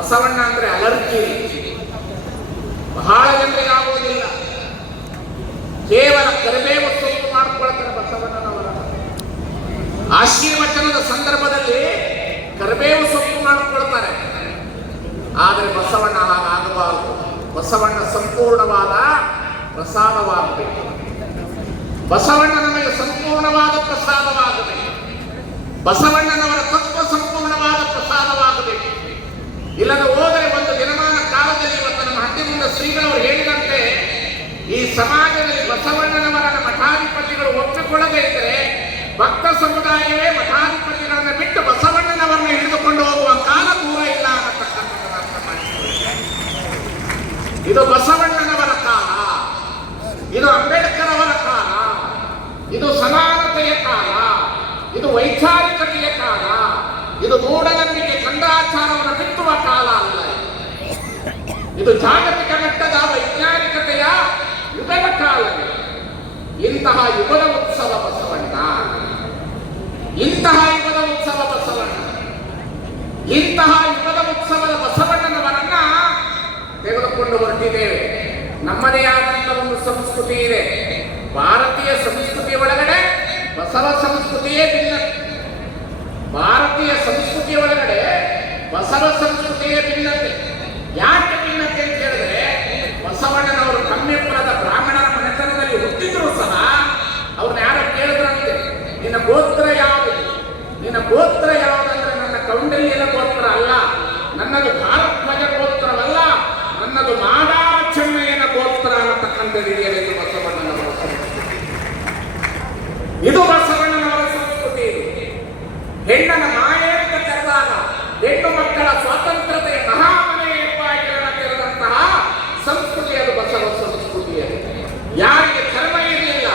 ಬಸವಣ್ಣ ಅಂದ್ರೆ ಅಲರ್ಜಿ ಬಹಳ ಜನರಿಗೆ ಆಗೋದಿಲ್ಲ ಕೇವಲ ಕರಿಬೇವು ಸೊಪ್ಪು ಮಾಡ್ಕೊಳ್ತಾರೆ ಬಸವಣ್ಣನವರ. ಆಶೀರ್ವಚನದ ಸಂದರ್ಭದಲ್ಲಿ ಕರಿಬೇವು ಸೊಪ್ಪು ಮಾಡಿಕೊಳ್ತಾರೆ. ಆದರೆ ಬಸವಣ್ಣ ಹಾಗಾಗಬಾರದು ಬಸವಣ್ಣ ಸಂಪೂರ್ಣವಾದ ಪ್ರಸಾದವಾಗಬೇಕು. ಬಸವಣ್ಣ ನಮಗೆ ಸಂಪೂರ್ಣವಾದ ಪ್ರಸಾದವಾಗಬೇಕು. ಬಸವಣ್ಣನವರ ತತ್ವ ಸಂಪೂರ್ಣವಾದ ಪ್ರಸಾದವಾಗಬೇಕು ಇಲ್ಲದೆ ಹೋದರೆ ಒಂದು ದಿನಮಾನ ಕಾಲದಲ್ಲಿ ಇವತ್ತು ನಮ್ಮ ಹಟ್ಟಿನಿಂದ ಶ್ರೀಗಳವರು ಹೇಳಿದಂತೆ ಈ ಸಮಾಜದಲ್ಲಿ ಬಸವಣ್ಣನವರ ಮಠಾಧಿಪತಿಗಳು ಒಪ್ಪಿಕೊಳ್ಳದೇ ಇದ್ದರೆ ಭಕ್ತ ಸಮುದಾಯವೇ ಮಠಾಧಿಪತಿಗಳನ್ನು ಬಿಟ್ಟು ಬಸವಣ್ಣನವರನ್ನು ಹಿಡಿದುಕೊಂಡು ಹೋಗುವ ಕಾಲ ದೂರ ಇಲ್ಲ ಅನ್ನತಕ್ಕಂಥದ್ದನ್ನು ಅರ್ಥ ಮಾಡಿಕೊಳ್ಳಿ. ಇದು ಬಸವಣ್ಣನವರ ಕಾಲ. ಇದು ಅಂಬೇಡ್ಕರ್ ಅವರ ಕಾಲ. ಇದು ಸಮಾನತೆಯ ಕಾಲ. ಇದು ವೈಚಾರಿಕತೆಯ ಕಾಲ. ಇದು ಮೂಢನಂಬಿಕೆ ಕಂದಾಚಾರವನ್ನು ಬಿತ್ತುವ ಕಾಲ ಅಲ್ಲ ಇದು ಜಾಗತಿಕ ಮಟ್ಟದ ವೈಜ್ಞಾನಿಕತೆಯ ಯುಗದ ಕಾಲ. ಇಂತಹ ಯುಗದ ಇಂತಹ ಯುಗದ ಉತ್ಸವ ಬಸವಣ್ಣ. ಇಂತಹ ಯುಗದ ಉತ್ಸವದ ಬಸವಣ್ಣನವರನ್ನ ತೆಗೆದುಕೊಂಡು ಹೊರಟಿದ್ದೇವೆ. ನಮ್ಮದೇ ಆದಂತಹ ಒಂದು ಸಂಸ್ಕೃತಿ ಇದೆ. ಭಾರತೀಯ ಸಂಸ್ಕೃತಿ ಒಳಗಡೆ ಬಸವ ಸಂಸ್ಕೃತಿಯೇ ಭಿನ್ನ. ಭಾರತೀಯ ಸಂಸ್ಕೃತಿಯ ಒಳಗಡೆ ಬಸವ ಸಂಸ್ಕೃತಿಯೇ ಭಿನ್ನತೆ ಯಾಕೆ ಭಿನ್ನತೆ ಅಂತ ಹೇಳಿದ್ರೆ ಬಸವಣ್ಣನವರು ಕಮ್ಮಿಪುರದ ಬ್ರಾಹ್ಮಣರ ಮನೆತನದಲ್ಲಿ ಹುಟ್ಟಿದ್ರು ಸಹ ಅವ್ರನ್ನ ಯಾರೋ ಕೇಳಿದ್ರಂತೆ ನಿನ್ನ ಗೋತ್ರ ಯಾವುದು ನಿನ್ನ ಗೋತ್ರ ಯಾವುದಂದ್ರೆ ನನ್ನ ಕೌಂಡಲ್ಯನ ಗೋತ್ರ ಅಲ್ಲ, ನನ್ನದು ಭಾರದ್ವಾಜ ಗೋತ್ರವಲ್ಲ, ನನ್ನದು ಚೆನ್ನಯ್ಯನ ಗೋತ್ರ ಅನ್ನತಕ್ಕಂಥದ್ದು ಬಸವಣ್ಣನವರ ಸಂಸ್ಕೃತಿ ಇದು ಬಸವಣ್ಣನವರ ಸಂಸ್ಕೃತಿ. ಹೆಣ್ಣನ ಮಾಯೆ ಅಂತ ಕರೆದಾಗ ಹೆಣ್ಣು ಮಕ್ಕಳ ಸ್ವಾತಂತ್ರ್ಯತೆಯ ಮಹಾಮನೆ ಎಂಬಾಗಿರಣ ತೆರೆದಂತಹ ಸಂಸ್ಕೃತಿ ಅದು ಬಸವ ಸಂಸ್ಕೃತಿ ಅದು ಯಾರಿಗೆ ಧರ್ಮ ಇರಲಿಲ್ಲ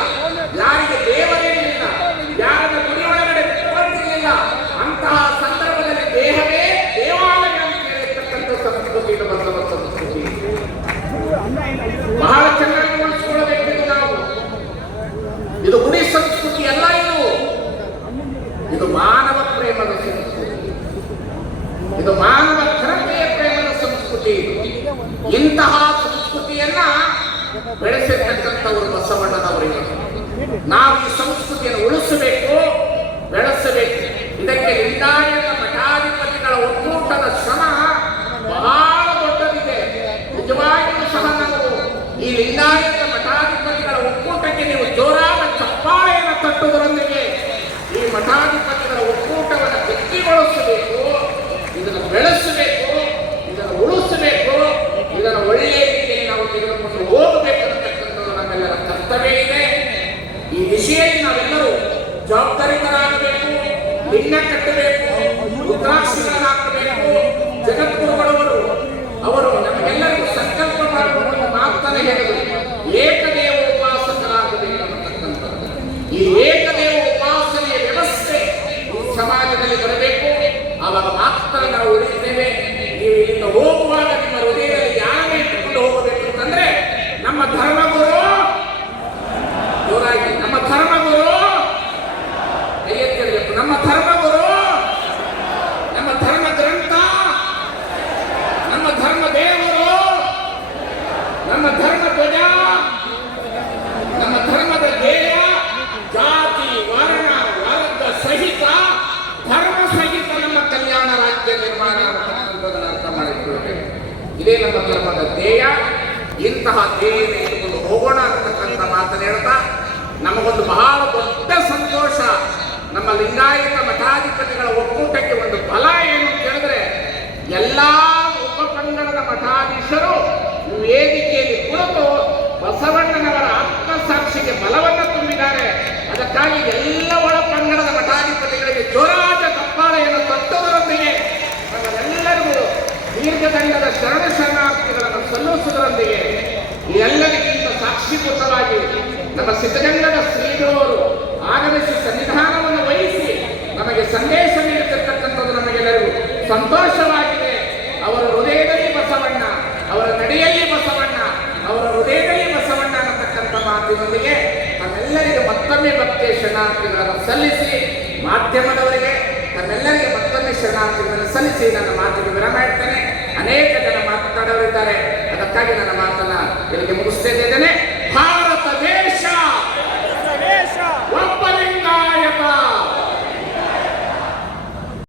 ಯಾರಿಗೆ ದೇವರಿರಲಿಲ್ಲ ಯಾರನ್ನ ಗುಡಿ ಒಳಗಡೆ ಬಿಟ್ಟುಕೊಂಡಿರಲಿಲ್ಲ ಅಂತಹ ಸಂದರ್ಭದಲ್ಲಿ ದೇಹವೇ ದೇವಾಲಯ ಅಂತ ಹೇಳಿರ್ತಕ್ಕಂಥ ಸಂಸ್ಕೃತಿ ಇದು ಬಸವ ಸಂಸ್ಕೃತಿ ಬಹಳ ಚೆನ್ನಾಗಿ ಉಳಿಸಿಕೊಳ್ಳಬೇಕಿದೆ ನಾವು ಇದು ಗುಡಿ ಸಂಸ್ಕೃತಿ ಅಲ್ಲ ಇದು ಇದು ಮಾನವ ಪ್ರೇಮದ ಸಂಸ್ಕೃತಿ ಇದು ಮಾನವ ಘನತೆಯ ಪ್ರೇಮದ ಸಂಸ್ಕೃತಿ ಇದು. ಇಂತಹ ಸಂಸ್ಕೃತಿಯನ್ನ ಬೆಳೆಸಿರ್ತಕ್ಕಂಥವರು ಬಸವಣ್ಣನವರಿಗೆ. ನಾವು ಈ ಸಂಸ್ಕೃತಿಯನ್ನು ಉಳಿಸಬೇಕು, ಬೆಳೆಸಬೇಕು. ಇದಕ್ಕೆ ಲಿಂಗಾಯತ ಮಠಾಧಿಪತಿಗಳ ಒಕ್ಕೂಟದ ಶ್ರಮ ಬಹಳ ದೊಡ್ಡದಿದೆ. ನಿಜವಾಗಿಯೂ ಸಹ ನಾವು ಈ ಲಿಂಗಾಯತ ಮಠಾಧಿಪತಿಗಳ ಒಕ್ಕೂಟಕ್ಕೆ ನೀವು ಜೋರಾದ ಚಪ್ಪಾಳೆಯನ್ನು ತಟ್ಟುವುದರೊಂದಿಗೆ ಈ ಮಠಾಧಿಪತಿಗಳ ಒಕ್ಕೂಟವನ್ನು ಗಟ್ಟಿಗೊಳಿಸಬೇಕು ಕರ್ತವ್ಯ ಇದೆ. ಈ ದಿಶೆಯಲ್ಲಿ ನಾವೆಲ್ಲರೂ ಜವಾಬ್ದಾರಿತರಾಗಬೇಕು ಲಿಂಗ ಕಟ್ಟಬೇಕು ರುದ್ರಾಕ್ಷಿಗಳಾಗಬೇಕು ಜಗದ್ಗುರುಗಳವರು, ಅವರು ನಮಗೆಲ್ಲರಿಗೂ ಸಂಕಲ್ಪ ಒಂದು ಮಾತನ್ನು ಹೇಳಿದರು. ಏಕದೇವ ಉಪಾಸಕರಾಗಬೇಕು ಈ ಏಕದೇವ ಉಪಾಸನೆಯ ವ್ಯವಸ್ಥೆ ಸಮಾಜದಲ್ಲಿ ಬರಬೇಕು. ಆವಾಗ ಮಾತ್ರ ನಾವು ಉಳಿಸಿದ್ದೇವೆ ನೀವು ಇಲ್ಲಿಂದ ಹೋಗುವಾಗ ನಮ್ಮ ಧರ್ಮ ಧ್ವಜ, ನಮ್ಮ ಧರ್ಮದ ಧ್ಯೇಯ, ಜಾತಿ, ವರ್ಣ, ವರ್ಗ ಸಹಿತ ಧರ್ಮ ಸಹಿತ ನಮ್ಮ ಕಲ್ಯಾಣ ರಾಜ್ಯ ನಿರ್ಮಾಣ ಅನ್ನತಕ್ಕಂಥದ್ದನ್ನು ಅರ್ಥ ಮಾಡಿಕೊಳ್ಳಬೇಕು. ಇದೇ ನಮ್ಮ ಧರ್ಮದ ಧ್ಯೇಯ. ಇಂತಹ ಧ್ಯೇಯನ ಇಟ್ಟುಕೊಂಡು ಹೋಗೋಣ ಅಂತಕ್ಕಂಥ ಮಾತನ್ನು ಹೇಳ್ತಾ, ನಮಗೊಂದು ಬಹಳ ದೊಡ್ಡ ಸಂತೋಷ. ನಮ್ಮ ಲಿಂಗಾಯತ ಮಠಾಧಿಪತಿಗಳ ಒಕ್ಕೂಟಕ್ಕೆ ಒಂದು ಫಲ ಏನು ಅಂತ ಹೇಳಿದ್ರೆ ಎಲ್ಲಾ ಉಪಪಂಗಡದ ಮಠಾಧೀಶರು ವೇದಿಕೆಯಲ್ಲಿ ಕುಳಿತು ಬಸವಣ್ಣನವರ ಆತ್ಮಸಾಕ್ಷಿಗೆ ಬಲವನ್ನು ತುಂಬಿದ್ದಾರೆ. ಅದಕ್ಕಾಗಿ ಎಲ್ಲ ಒಳ ಕನ್ನಡದ ಮಠಾಧಿಪತಿಗಳಿಗೆ ಜೋರಾದ ಕಪ್ಪಾಳೆಯನ್ನು ತಟ್ಟುವುದರೊಂದಿಗೆ ನಮ್ಮೆಲ್ಲರಿಗೂ ದೀರ್ಘದಂಡದ ಶರಣ ಶರಣಾರ್ಥಿಗಳನ್ನು ಸಲ್ಲಿಸುವುದರೊಂದಿಗೆ ಎಲ್ಲರಿಗಿಂತ ಸಾಕ್ಷೀಭೂತವಾಗಿ ನಮ್ಮ ಸಿದ್ಧಗಂಗದ ಶ್ರೀಗಳವರು ಆಗಮಿಸಿ ಸನ್ನಿಧಾನವನ್ನು ವಹಿಸಿ ನಮಗೆ ಸಂದೇಶ ತಮ್ಮೆಲ್ಲರಿಗೆ ಮತ್ತೊಮ್ಮೆ ಭಕ್ತಿಯ ಶರಣಾರ್ಥಿಗಳನ್ನು ಸಲ್ಲಿಸಿ, ಮಾಧ್ಯಮದವರಿಗೆ ತಮ್ಮೆಲ್ಲರಿಗೆ ಮತ್ತೊಮ್ಮೆ ಶರಣಾರ್ಥಿಗಳನ್ನು ಸಲ್ಲಿಸಿ ನನ್ನ ಮಾತಿಗೆ ವಿರಾಮ ಇಡ್ತೇನೆ ಅನೇಕ ಜನ ಮಾತನಾಡೋರಿದ್ದಾರೆ ಅದಕ್ಕಾಗಿ ನನ್ನ ಮಾತನ್ನ ಇಲ್ಲಿಗೆ ಮುಗಿಸ್ತೇನೆ.